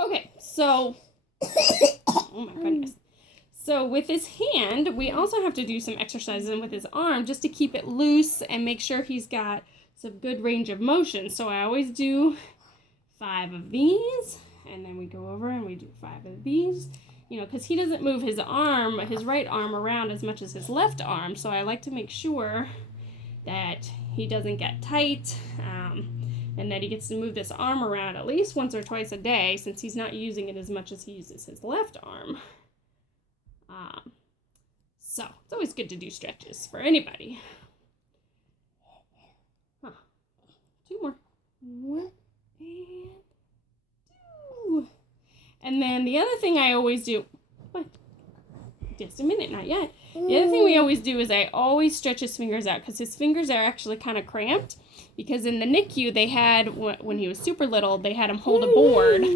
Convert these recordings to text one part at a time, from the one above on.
Okay, so, oh my goodness. So with his hand, we also have to do some exercises with his arm just to keep it loose and make sure he's got some good range of motion. So I always do 5 of these, and then we go over and we do 5 of these, because he doesn't move his arm, his right arm around as much as his left arm. So I like to make sure that he doesn't get tight, and that he gets to move this arm around at least once or twice a day, since he's not using it as much as he uses his left arm. So it's always good to do stretches for anybody. 2 more. 1 and 2. And then the other thing I always do, what? Just a minute, not yet. The other thing we always do is I always stretch his fingers out, because his fingers are actually kind of cramped, because in the NICU they had, when he was super little, they had him hold a board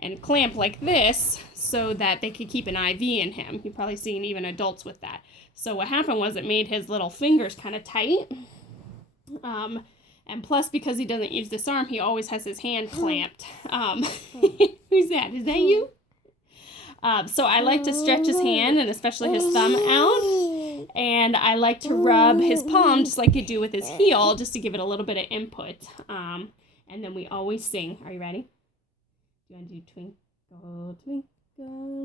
and clamp like this so that they could keep an IV in him. You've probably seen even adults with that. So what happened was it made his little fingers kind of tight. And plus, because he doesn't use this arm, he always has his hand clamped. Who's that? Is that you? So I like to stretch his hand, and especially his thumb out. And I like to rub his palm just like you do with his heel, just to give it a little bit of input. And then we always sing. Are you ready? Do you want to do Twinkle, Twinkle,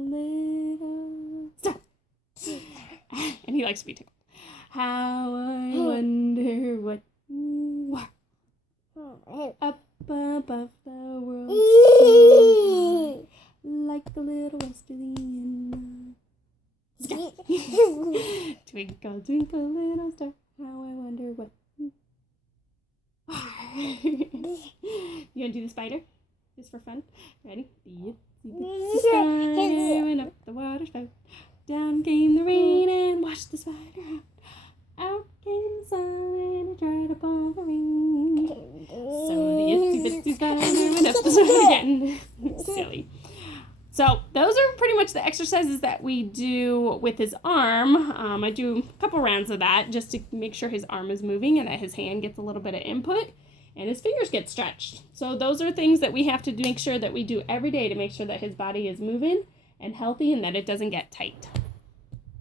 Little Star? And he likes to be tickled. How I wonder what you are. Up above the world, so high, like the little westerly sky. Twinkle, twinkle, little star, how I wonder what you are. You want to do the spider? Just for fun? Ready? The spider went up the water spout. Down came the rain and washed the spider out. Out came the sun and it dried up all the rain. So the itsy bitsy spider went up the spout again. Silly. So those are pretty much the exercises that we do with his arm. I do a couple rounds of that just to make sure his arm is moving and that his hand gets a little bit of input and his fingers get stretched. So those are things that we have to make sure that we do every day to make sure that his body is moving and healthy and that it doesn't get tight.